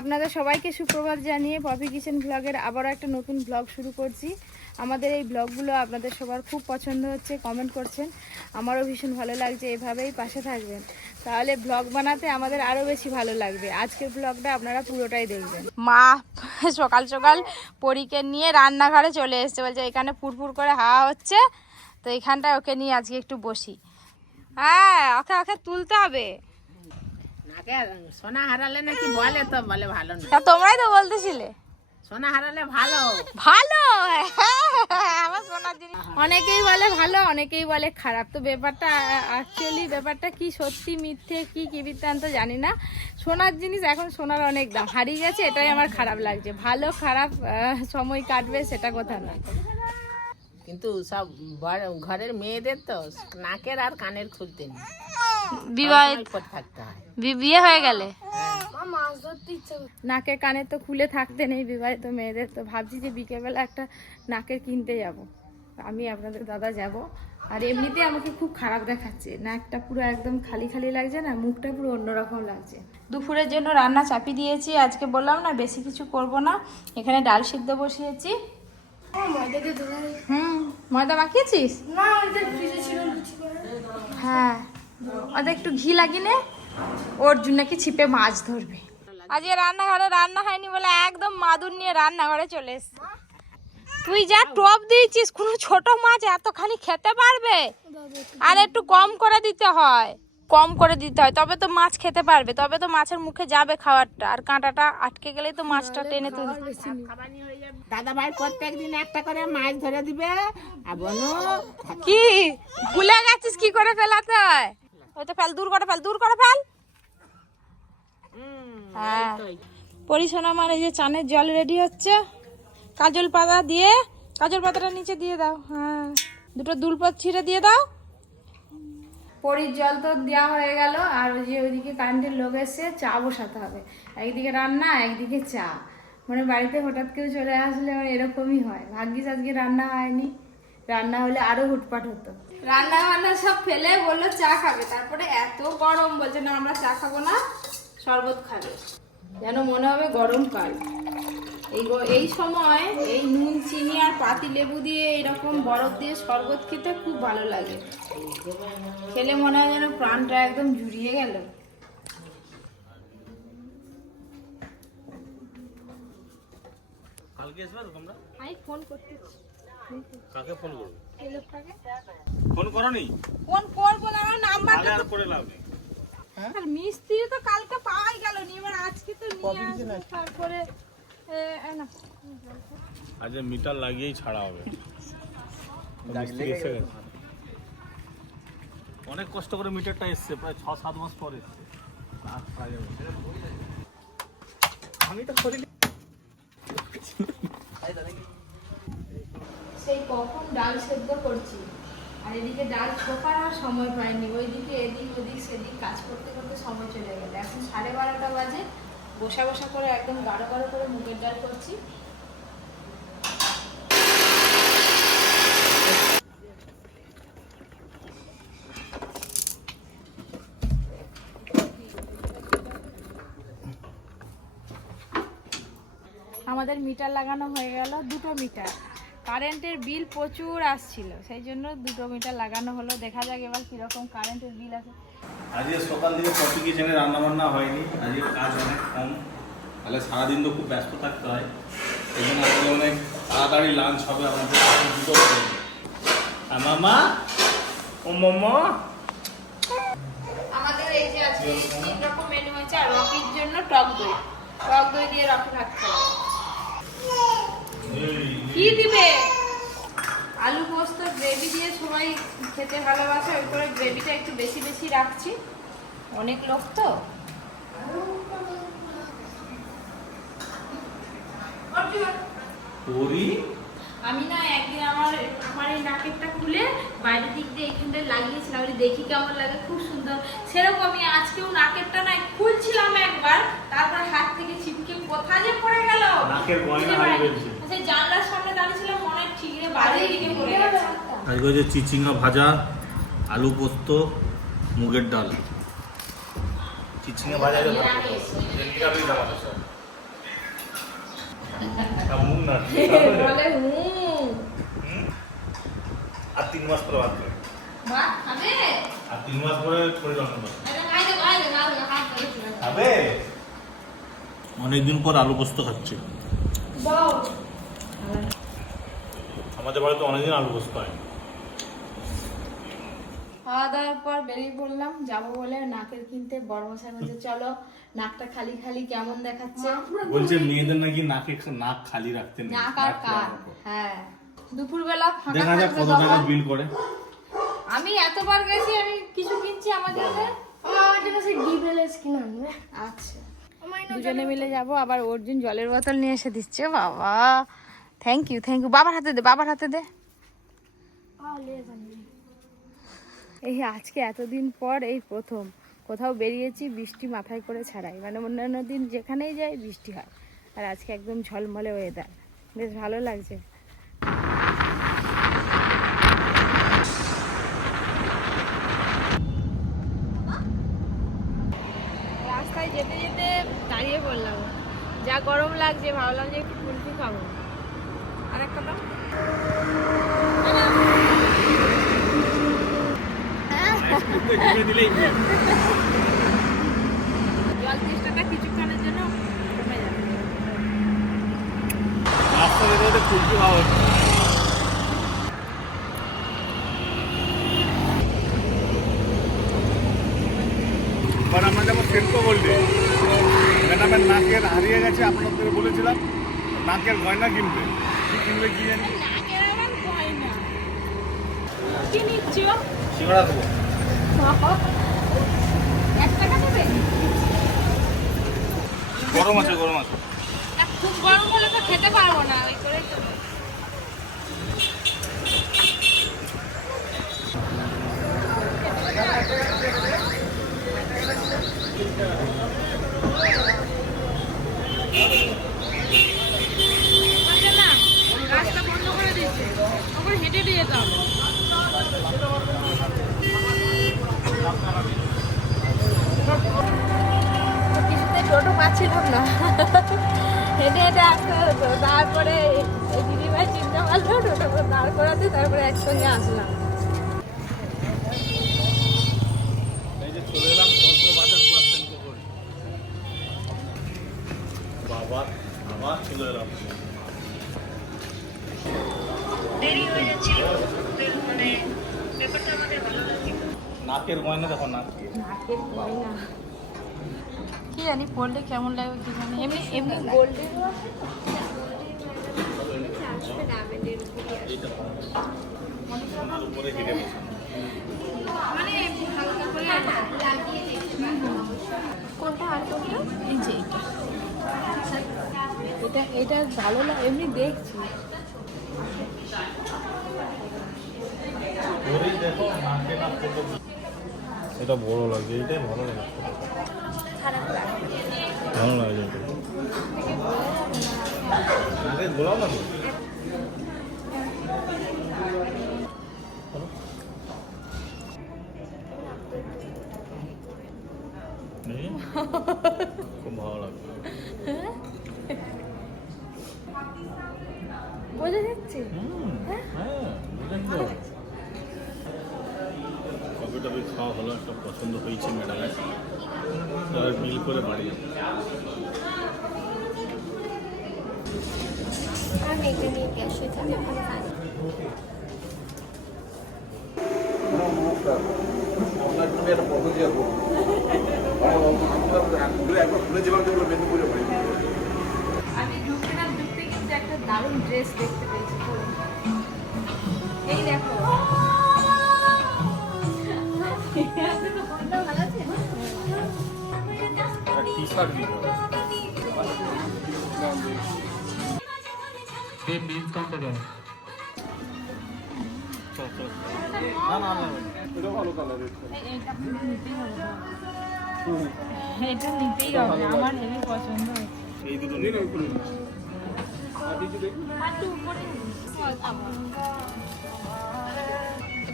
আপনাদের সবাইকে সুপ্রভাত জানিয়ে পপি কিচেন ব্লগের আবারও একটা নতুন ব্লগ শুরু করছি। আমাদের এই ব্লগগুলো আপনাদের সবার খুব পছন্দ হচ্ছে কমেন্ট করছেন। আমারও ভীষণ ভালো লাগছে, এভাবেই পাশে থাকবেন। তাহলে ব্লগ বানাতে আমাদের আরও বেশি ভালো লাগবে। আজকের ব্লগটা আপনারা পুরোটাই দেখবেন। মা, সকাল সকাল পরীকে নিয়ে রান্নাঘরে চলে এসছে। বলছে, এখানে ফুরফুর করে হাওয়া হচ্ছে, তো এখানটায় ওকে নিয়ে আজকে একটু বসি। হ্যাঁ ওকে ওকে তুলতে হবে। নাকে সোনা হারালে নাকি বলে তো বলে ভালো না। তা তোমরাই তো বলতেছিলে। সোনা হারালে ভালো। ভালো? আমার সোনার জিনিস। অনেকেই বলে ভালো অনেকেই বলে খারাপ। তো ব্যাপারটা অ্যাকচুয়ালি ব্যাপারটা কি সত্যি মিথ্যে কি কি বৃত্তান্ত জানি না। সোনার জিনিস এখন সোনার অনেক দাম। হারিয়ে গেছে এটাই আমার খারাপ লাগছে। ভালো খারাপ সময় কাটবে সেটা কথা না। কিন্তু সব ঘরের মেয়েদের তো নাকের আর কানের খুলতে নেই। বিবাহিত বিয়ে হয়ে গেলে? নাকের কানে তো খুলে থাকতে নেই বিবাহিত মেয়েদের। তো ভাবছি যে বিকেলবেলা একটা নাকের কিনতে যাব। আমি আপনাদের দাদা যাব। আর এমনিতে আমাকে খুব খারাপ দেখাচ্ছে। নাকটা পুরো একদম খালি খালি লাগছে না মুখটা পুরো অন্যরকম লাগছে। দুপুরের জন্য রান্না চাপি দিয়েছি। আজকে বললাম না বেশি কিছু করব না। এখানে ডাল সিদ্ধ বসিয়েছি। হুম ময়দা মাখিয়েছিস? হ্যাঁ। ওদের একটু ঘি লাগিয়ে নে। ওর জন্য কি ছিপে মাছ ধরবে। আজকে রান্নাঘরে রান্না হয়নি বলে একদম মাদুর নিয়ে রান্নাঘরে চলে এসছে। তুই যা টপ দিয়েছিস কোনো ছোট মাছ এতখানি খেতে পারবে? আর একটু কম করে দিতে হয়। কম করে দিতে হয় তবে তো মাছ খেতে পারবে তবে তো মাছের মুখে যাবে খাবারটা। আর কাঁটাটা আটকে গেলেই তো মাছটা টেনে তুলতে দাদা ভাই প্রত্যেক দিন একটা করে মাছ ধরে দিবে। কি? ভুলে গেছিস কি করে ফেলাতে হয়? ওই তো ফেল দূর করে ফেল দূর করে ফেল। হ্যাঁ। পরিসোনা আমার এই যে চানের জল রেডি হচ্ছে কাজল পাতা দিয়ে কাজল পাতাটা নিচে দিয়ে দাও হ্যাঁ। দুটো দুলপত ছিঁড়ে দিয়ে দাও। পরির জল তো দেওয়া হয়ে গেল আর ওই যে ওইদিকে কারেন্টের লোক এসে চা বসাতে হবে। একদিকে রান্না একদিকে চা। মানে বাড়িতে হঠাৎ কেউ চলে আসলে মানে এরকমই হয়। ভাগ্যিস আজকে রান্না হয়নি। রান্না হলে আরও হুটপাট হতো। রান্না বান্না সব ফেলে বলল চা খাবে। তারপরে এত গরম বলছে না আমরা চা খাব না শরবত খাবে। যেন মনে হবে গরমকাল এই এই সময় এই নুন চিনি আর পাতি লেবু দিয়ে এরকম বরফ দিয়ে শরবত খেতে খুব ভালো লাগে। খেলে মনে হয় যেন প্রাণটা একদম জুড়িয়ে গেল। কালকে আসবে তোমরা? আমি ফোন করতে কাকে ফোন করবে। ফোন করনি? ফোন করব না নাম্বার আর করে লাভ নেই। আর মিস্ত্রি তো কালকে পাওয়াই গেল নি এবার আজকে তো নিয়ে আসব তারপরে। আজ মিটার লাগিয়েই ছাড়া হবে। মিস্ত্রি এসে গেছে। অনেক কষ্ট করে মিটারটা এসছে প্রায় ছ সাত মাস পর এসছে। আমি তো করি সেই কখন ডাল সেদ্ধ করছি। আর এদিকে ডাল ছোকার আর সময় পাইনি। ওইদিকে এদিক ওদিক সেদিক কাজ করতে করতে সময় চলে গেল। এখন সাড়ে বারোটা বাজে। বসা বসা করে একদম গাঢ় গাঢ় করে মুগের ডাল করছি। আমাদের মিটার লাগানো হয়ে গেল দুটো মিটার। কারেন্টের বিল প্রচুর আসছিল সেই জন্য দুটো মিটার লাগানো হলো। দেখা যাক এবার কীরকম কারেন্টের বিল আছে আজকে সকাল থেকে কফি কিচেনে রান্না বান্না হয়নি আজকে কাজ অনেক কম। তাহলে সারাদিন তো খুব ব্যস্ত থাকতে হয়। এই জন্য আজকে অনেক তাড়াতাড়ি লাঞ্চ হবে আমাদের দুটো মামা? ও মামা? আমাদের এই যে আজকে তিন রকম মেনু আছে আর রকির জন্য টক দই। টক দই দিয়ে রকি ভাত খাবে। কি দিবে? আলু পোস্ত গ্রেভি দিয়ে সবাই খেতে ভালোবাসে ওই করে গ্রেভিটা একটু বেশি বেশি রাখছি। অনেক লোক তো। আমি না একদিন আমার আমার এই নাকেরটা খুলে বাইরের দিক দিয়ে এখানটায় লাগিয়েছিলাম আমি দেখি কেমন লাগে খুব সুন্দর। সেরকম আমি আজকেও নাকেরটা না খুলছিলাম একবার তারপর হাত থেকে ছিটকে কোথায় যে পড়ে গেল। আচ্ছা জানলার আজকে হচ্ছে চিচিঙ্গা ভাজা আলু পোস্ত মুগের ডাল। চিচিঙ্গা ভাজা আর তিন মাস পরে ভাত আর তিন মাস পরে যাও। খাবে? অনেকদিন পর আলু পোস্ত খাচ্ছে। দাও আমাদের বাড়িতে অনেকদিন আলু পোস্ত হয়। খাওয়া দাওয়ার পর বেরিয়ে পড়লাম যাব বলে নাকের কিনতে বড় মশাই বলছে চলো নাকটা খালি খালি কেমন দেখাচ্ছে? বলছে মেয়েদের নাকি নাকে নাক খালি রাখতে নেই নাক আর কান হ্যাঁ। দুপুরবেলা ফাঁকা দেখা যাক কত টাকা বিল করে। আমি এতবার গেছি আমি কিছু কিনছি আমার জন্য? আমার জন্য সেই ডিবেলেস কিনে আনবে। আচ্ছা। দুজনে মিলে যাব আবার অর্জুন জলের বোতল নিয়ে এসে দিচ্ছে বাবা। থ্যাংক ইউ থ্যাংক ইউ বাবার হাতে দে, বাবার হাতে দে। এই আজকে এতদিন পর এই প্রথম। কোথাও বেরিয়েছি, বৃষ্টি মাথায় করে ছাড়াই। মানে অন্যান্য দিন যেখানেই যাই, বৃষ্টি হয়। আর আজকে একদম ঝলমলে ওয়েদার বেশ ভালো লাগছে। রাস্তায় যেতে যেতে দাঁড়িয়ে পড়লাম। যা গরম লাগছে, ভাবলাম যে একটু কুলফি খাব। আমরা যাব সেলকো গোল্ডে। ম্যাডামের নাকের হারিয়ে গেছে আপনাদের বলেছিলাম। নাকের গয়না কিনবে কিনবে কি জানি। কি নিচ্ছ সিঙ্গড়া দেবে। গরম আছে গরম আছে। খুব গরম হলে তো খেতে পারব না ওই করে তো বলছে না, রাস্তা বন্ধ করে দিয়েছে ওপরে হেঁটে হেঁটে যেতে হবে কিছুতে টোটো না। হেঁটে হেঁটে তারপরে দিদিভাই চিন্তা পারল দাঁড় করাতে তারপরে একসঙ্গে আসলাম। নাকের গয়না দেখো নাক। নাকের গয়না। কি জানি পরলে কেমন লাগবে কি জানি। এমনি এমনি গোল্ডের সোনার উপরে হিরে বসে মানে কোনটা আর কোনটা? এই যে এটা এটা এটা ভালো লাগে এমনি দেখছি। ধরেই দেখো নাকে না ফটো এটা বড় লাগে এটাই ভালো লাগে ভালো লাগে এটা নাকে গোলাও না তো দেখি? খুব ভালো লাগে বোঝা যাচ্ছে হুম, হ্যাঁ বুঝলেন তো কবে টবে খাওয়া হলো একটা পছন্দ হয়েছে ম্যাডামের এবার মিল করে যাবে বাড়ি। আমি ঢুকতে না ঢুকতে কিন্তু একটা দারুণ ড্রেস দেখতে এটা নিতেই হবে হবে আমার হেভি পছন্দ এই দুটো।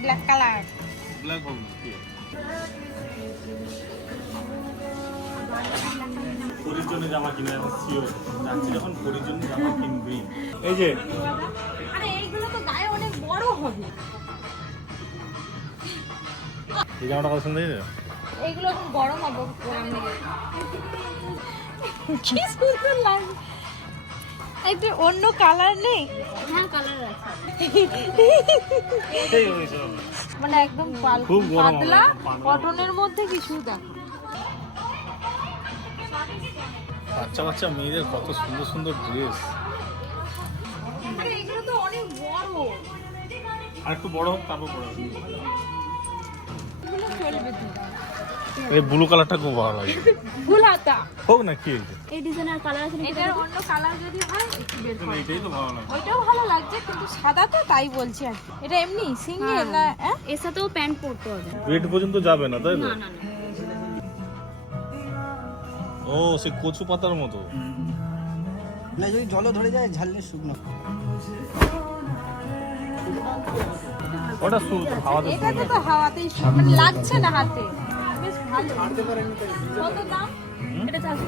ব্ল্যাক কালার ব্ল্যাক আছে? পরির জন্য জামা কিনে শিওর যাচ্ছি যখন পরির জন্য জামা কিনবি। এই যে আরে এইগুলো তো গায়ে অনেক বড় হবে। এই জামাটা পছন্দ হয়েছে? এইগুলো এখন গরম হবে। কি সুন্দর লাগে একটু অন্য কালার নেই? হ্যাঁ কালার আছে। মানে একদম পাতলা। কটনের মধ্যে কিছু দেখো। বাচ্চা বাচ্চা মেয়েদের কত সুন্দর সুন্দর ড্রেস আরে এগুলো তো অনেক বড়। আর একটু বড় হোক তারপর বড় এই ব্লু কালারটা খুব ভালো লাগে। ফুল হাতা। হোক না কি এই ডিজাইনের কালার আছে এটার অন্য কালার যদি হয় একটু বের করো। এইটাই তো ভালো লাগে। ওইটাও ভালো লাগছে কিন্তু সাদা তো তাই বলছি আর এটা এমনি সিঙ্গেল না হ্যাঁ? এর সাথেও প্যান্ট পরতে হবে। পেট পর্যন্ত যাবে না তাই না না না। ও সে কচু পাতার মতো। না যদি জলে ধরে যায় ঝাললে শুকনো। ওটা সু- হাওয়াতে এটাতে তো হাওয়াতেই মানে লাগছে না হাতে। বেশ ভালো। কত দাম? এটা চারশো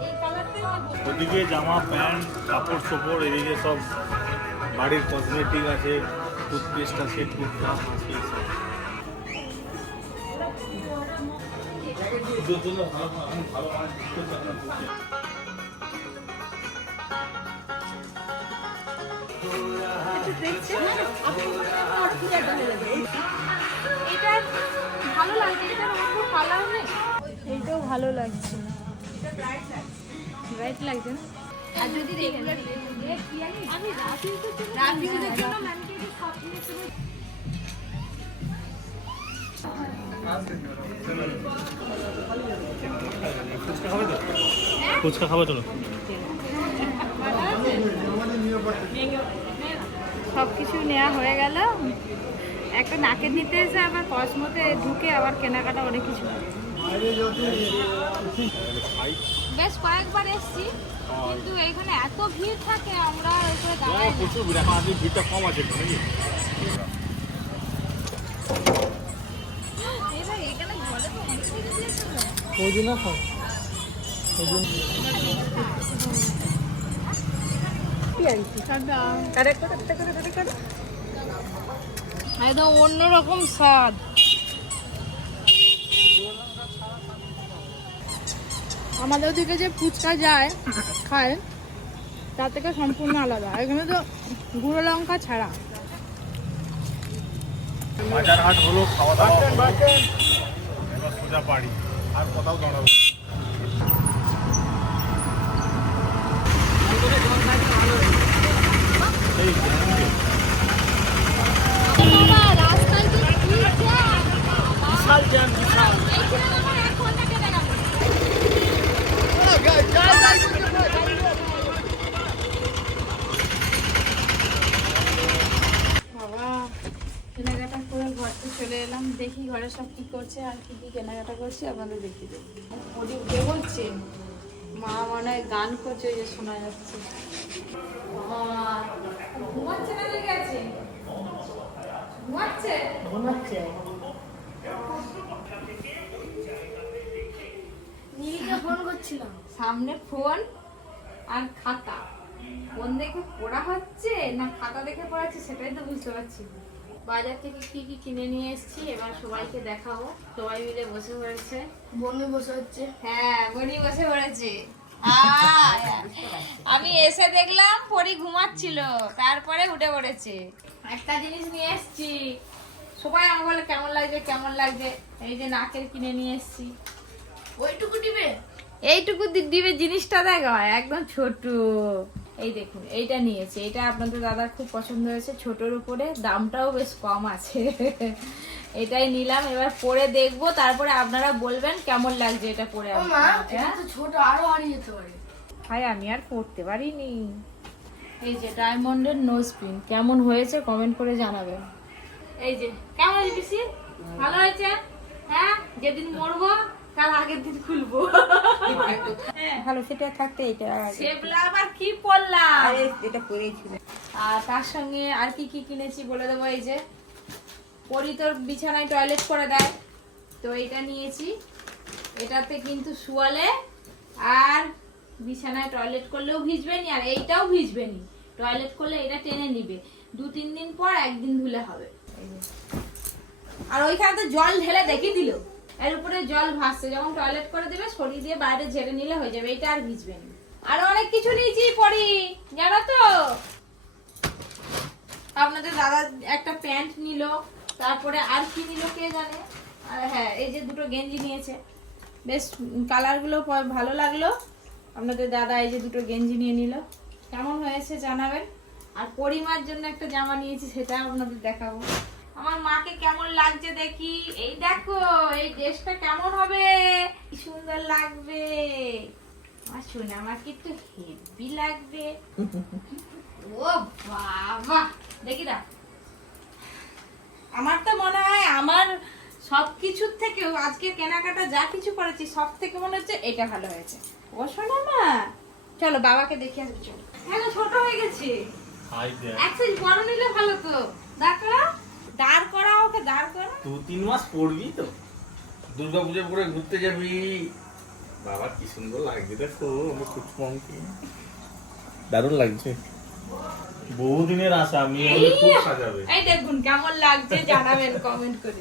এই ওদিকে জামা প্যান্ট কাপড় চোপড় এদিকে সব বাড়ির কসমেটিক আছে টুথপেস্ট আছে টুথব্রাশ আছে নেই এইটাও ভালো লাগছে ব্রাইট লাগছে না আর যদি রেগুলার আমি রাত ইউজের জন্য ম্যামকে সব জিনিস ফুচকা খাবে তো? চলো সব কিছু নেওয়া হয়ে গেল। একটা নাকের নিতে এসে আবার কসমোতে ঢুকে আবার কেনাকাটা অনেক কিছু বেশ কয়েকবার এসছি কিন্তু এখানে এত ভিড় থাকে আমরা না। প্রচুর ভিড় এখন ভিড়টা কম আছে তো। একদম অন্যরকম স্বাদ। আমাদের ওদিকে যে ফুচকা যায় খায় তার থেকে সম্পূর্ণ আলাদা। এখানে তো গুঁড়ো লঙ্কা ছাড়া। বাজার হাট হলো খাওয়া দাওয়া সোজা বাড়ি। আর কোথাও দাঁড়াবো বিশাল জ্যাম বিশাল বাবা কেনাকাটা করে ঘরতে চলে এলাম দেখি ঘরে সব কি করছে আর কি কি কেনাকাটা করছে আপনাদের দেখি উঠে বলছে? মা মনে হয় গান করছে ওই যে শোনা যাচ্ছে। ঘুমাচ্ছে না লেগে আছে ঘুমাচ্ছে? নীলকে ফোন করছিলাম। সামনে ফোন আর খাতা। ফোন দেখে পড়া হচ্ছে না খাতা দেখে পড়াচ্ছে সেটাই তো বুঝতে পারছি না। বাজার থেকে কি কি কিনে নিয়ে এসেছি এবার সবাইকে দেখাবো। সবাই মিলে বসে পড়েছে। বমি বসে হচ্ছে। হ্যাঁ বনি বসে পড়েছে। আমি এসে দেখলাম পরি ঘুমাচ্ছিল তারপরে উঠে পড়েছে। একটা জিনিস নিয়ে এসেছি। সবাই আমার বলে কেমন লাগছে কেমন লাগছে? এই যে নাকের কিনে নিয়ে এসেছি। ওইটুকু দিবে? এইটুকু দিবে জিনিসটা দেখো একদম ছোট এই দেখুন এইটা নিয়েছে। এটা আপনাদের দাদার খুব পছন্দ হয়েছে ছোটর উপরে। দামটাও বেশ কম আছে। এটাই নিলাম এবার পরে দেখব। তারপরে আপনারা বলবেন কেমন লাগছে এটা পরে হ্যাঁ? ছোট আরও হারিয়ে যেতে পারে। ভাই আমি আর পড়তে পারিনি। এই যে ডায়মন্ডের নোজ পিন কেমন হয়েছে কমেন্ট করে জানাবেন। এই যে কেমন হয়েছে ভালো হয়েছে? হ্যাঁ? যেদিন মরবো তার আগের দিন খুলবো। ভালো সেটা থাকতে এটা সেবলা আবার কি এটা পরেছিল। আর তার সঙ্গে আর কি কি কিনেছি বলে দেবো এই যে? পরি তোর বিছানায় টয়লেট করে দেয়। তো এটা নিয়েছি। এটাতে কিন্তু শুয়ালে আর বিছানায় টয়লেট করলেও ভিজবে নি আর এইটাও ভিজবে নি টয়লেট করলে এটা টেনে নিবে। দু তিন দিন পর একদিন ধুলে হবে। আর ওইখানে তো জল ঢেলে দেখে দিল। এর উপরে জল ভাসছে, যখন টয়লেট করে দেবে সরিয়ে দিয়ে বাইরে ঝেড়ে নিলে হয়ে যাবে, এটা আর ভিজবে না। আর অনেক কিছু নিয়েছি পরি, জানো তো? আপনাদের দাদা একটা প্যান্ট নিল, তারপরে আর কি নিল কে জানে? আর হ্যাঁ এই যে দুটো গেঞ্জি নিয়েছে। বেশ, কালারগুলো ভালো লাগল। আপনাদের দাদা এই যে দুটো গেঞ্জি নিয়ে নিল। কেমন হয়েছে জানাবেন? আর পরিমার জন্য একটা জামা নিয়েছি, সেটা আপনাদের দেখাবো। আমার মাকে কেমন লাগছে দেখি? এই দেখো এই ড্রেসটা কেমন হবে? কি সুন্দর লাগবে। আমার শোনা আমাকে একটু হেভি লাগবে। ও বাবা দেখি না আমার তো মনে হয় আমার সব কিছুর থেকেও আজকে কেনাকাটা যা কিছু করেছি সব থেকে মনে হচ্ছে এটা ভালো হয়েছে। ও শোনা মা চলো বাবাকে দেখে আসবে চলো। হ্যাঁ ছোট হয়ে গেছে। এক সাইজ বড় নিলে ভালো তো। দেখো দাঁড় করা ওকে দাঁড় করা? দু তিন মাস পড়বি তো। দুর্গা পুজো করে ঘুরতে যাবি। বাবা কি সুন্দর লাগছে দেখো আমার কুচমঙ্কি দারুণ লাগছে। বহুদিনের আশা আমি খুব সাজাবে। এই দেখুন কেমন লাগছে জানাবেন কমেন্ট করে।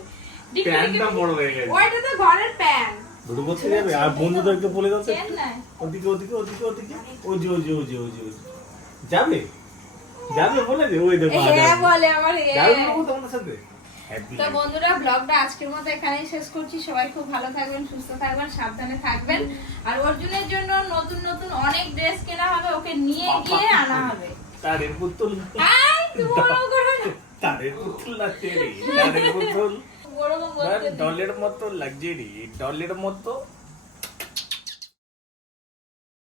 প্যান্টটা বড় হয়ে গেছে। ওইটা তো ঘরের প্যান্ট। দুটো করতে যাবে আর বন্ধুদেরকে বলে দাও ওদিকে ওদিকে ওদিকে ওদিকে। যে ওই যে। যাবে? যাবে বলে দে ওই দেখো হ্যাঁ বলে আমার যাবে হ্যাঁ। বলব তোমাদের সাথে। তো বন্ধুরা ব্লগটা আজকের মতো এখানেই শেষ করছি। সবাই খুব ভালো থাকবেন সুস্থ থাকবেন সাবধানে থাকবেন। আর অর্জুনের জন্য নতুন নতুন অনেক ড্রেস কেনা হবে ওকে নিয়ে গিয়ে আনা হবে। তারের পুতুল। না। তারের পুতুল রে তারের পুতুল। ডলের মতো লাগছে রে ডলের মতো